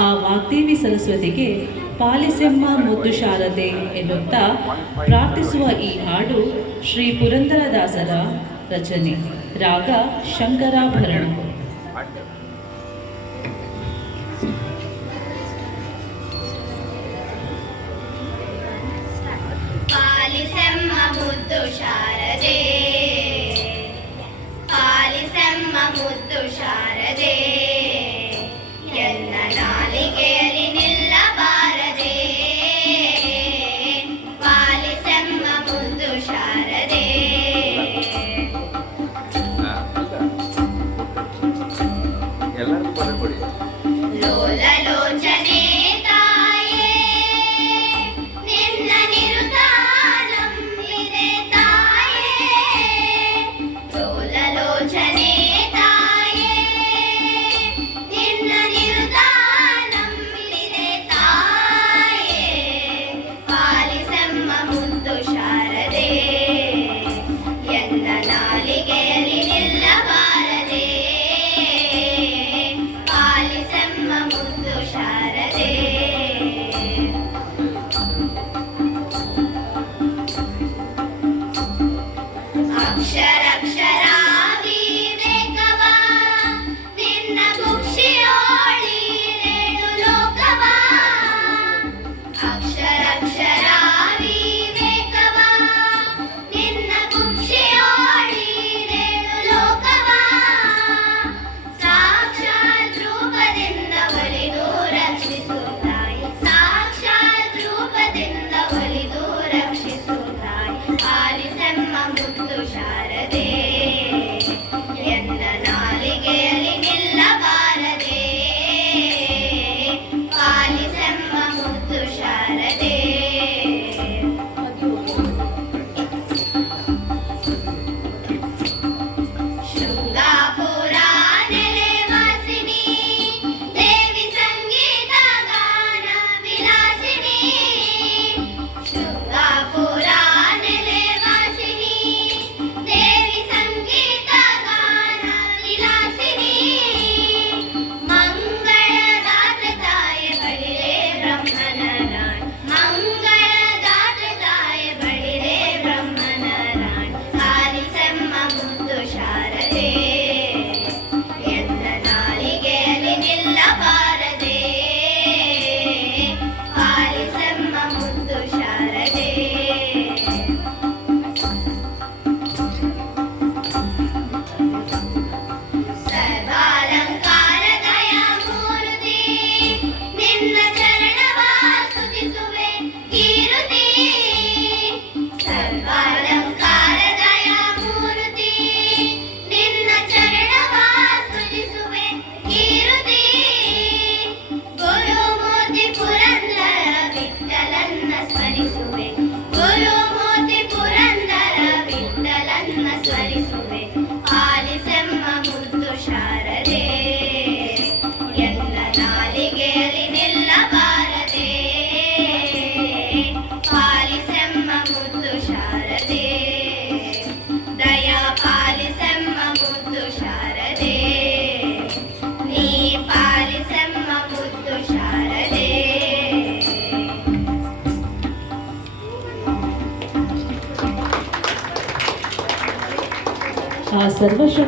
ಆ ವಾಗ್ದೇವಿ ಸರಸ್ವತಿಗೆ ಪಾಲಿಸೆಮ್ಮ ಮುದ್ದು ಶಾರದೆ ಎನ್ನುತ್ತಾ ಪ್ರಾರ್ಥಿಸುವ ಈ ಹಾಡು ಶ್ರೀ ಪುರಂದರದಾಸರ ರಚನೆ. ರಾಗ ಶಂಕರಾಭರಣ. ಪಾಲಿಸೆಮ್ಮ ಮುದ್ದು ಶಾರದೆ, ಪಾಲಿಸೆಮ್ಮ ಮುದ್ದು ಶಾರದೆ, ಎನ್ನ ನಾಲಿಗೆಯಲ್ಲಿ ನಿಲ್ಲಬಾರದೆ. ಪಾಲಿಸೆಮ್ಮ ಮುದ್ದು ಶಾರದೆ, ಲೋಲ ಲೋಚನೆ ತಾಯೇ, ನಿನ್ನ ನಿರುತಾನಂಬಿದೆ ತಾಯೇ. ಲೋಲ ಲೋಚನೆ ತಾಯೇ, ನಿನ್ನ ನಿರುತಾನಂಬಿದೆ ತಾಯೇ. ಪಾಲಿಸೆಮ್ಮ ಮುದ್ದು ಶಾರದೆ, ಎನ್ನ ನಾಲಿಗೆಯಲ್ಲಿ ನಿಲ್ಲಬಾರದೆ. ಪಾಲಿಸೆಮ್ಮ ಮುದ್ದು ಶಾರದೆ, ಅಕ್ಷರಕ್ಷರ ವಿವೇಕವ ನಿನ್ನ ಕುಕ್ಷಿಯೋಳಿರೇಳು ಲೋಕವ. ಅಕ್ಷರಕ್ಷರ ವಿವೇಕವ ನಿನ್ನ ಕುಕ್ಷಿಯೋಳಿರೇಳು ಲೋಕವ. ಸಾಕ್ಷಾತ್ ರೂಪದಿಂದ ಒಲಿದು ರಕ್ಷಿಸು ತಾಯಿ, ಸಾಕ್ಷಾತ್ ರೂಪದಿಂದ ಒಲಿದು ರಕ್ಷಿಸು ತಾಯಿ. ಪಾಲಿಸೆಮ್ಮ ಮುದ್ದು ಶಾರದೆ, ಎನ್ನ ನಾಲಿಗೆಯಲ್ಲಿ ನಿಲ್ಲಬಾರದೆ. ಪಾಲಿಸೆಮ್ಮ ಮುದ್ದು ಶಾರದೆ, ಶೃಂಗಾಪುರ ನೆಲೆವಾಸಿನಿ, ದೇವಿ ಸಂಗೀತ ಗಾನ ವಿಲಾಸಿನಿ. ಶೃಂಗಾಪುರ ನೆಲೆವಾಸಿನಿ, ದೇವಿ ಸಂಗೀತ ಗಾನ ವಿಲಾಸಿನಿ. ಮಂಗಳದಾತ್ರ ತಾಯಿ ಬಳಿರೆ ಬ್ರಹ್ಮನ ರಾಣಿ, ಮಂಗಳದಾತ್ರ ತಾಯಿ ಬಳಿರೆ ಬ್ರಹ್ಮನ ರಾಣಿ. ಪಾಲಿಸೆಮ್ಮ ಮುದ್ದು ಶಾರದೆ, ಎನ್ನ ನಾಲಿಗೆಯಲ್ಲಿ ನಿಲ್ಲಬಾರದೆ. ಪಾಲಿಸೆಮ್ಮ ಮುದ್ದು ಶಾರದೆ, ಸರ್ವಾಲಂಕಾರ ದಯಾ ಮೂರ್ತಿ, ನಿನ್ನ ಚರಣವ ಸ್ತುತಿಸುವೆ ಕೀರುತಿ. ಸರ್ವಾಲಂಕಾರ ದಯಾ ಮೂರ್ತಿ, ನಿನ್ನ ಚರಣವ ಸ್ತುತಿಸುವೆ ಕೀರುತಿ. ಗುರುಮೂರ್ತಿ ಪುರಂದರ ವಿಠಲನ್ನ ಸ್ಮರಿಸುವೆ, ಗುರುಮೂರ್ತಿ ಪುರಂದರ ವಿಠಲನ್ನ ಸ್ಮರಿಸುವೆ. ಪಾಲಿಸೆಮ್ಮ ಮುದ್ದು ಶಾರದೆ, ಎನ್ನ ನಾಲಿಗೆಯಲ್ಲಿ ನಿಲ್ಲಬಾರದೆ. ಪಾಲಿಸೆಮ್ಮ ಮುದ್ದು ಶಾರದೆ, ದಯಾ ಪಾಲಿಸೆಮ್ಮ ಮುದ್ದು ಶಾರದೆ, ನೀ ಪಾಲಿಸೆಮ್ಮ ಮುದ್ದು ಶಾರದೆ. ಆ ಸರ್ವಶಕ್ತ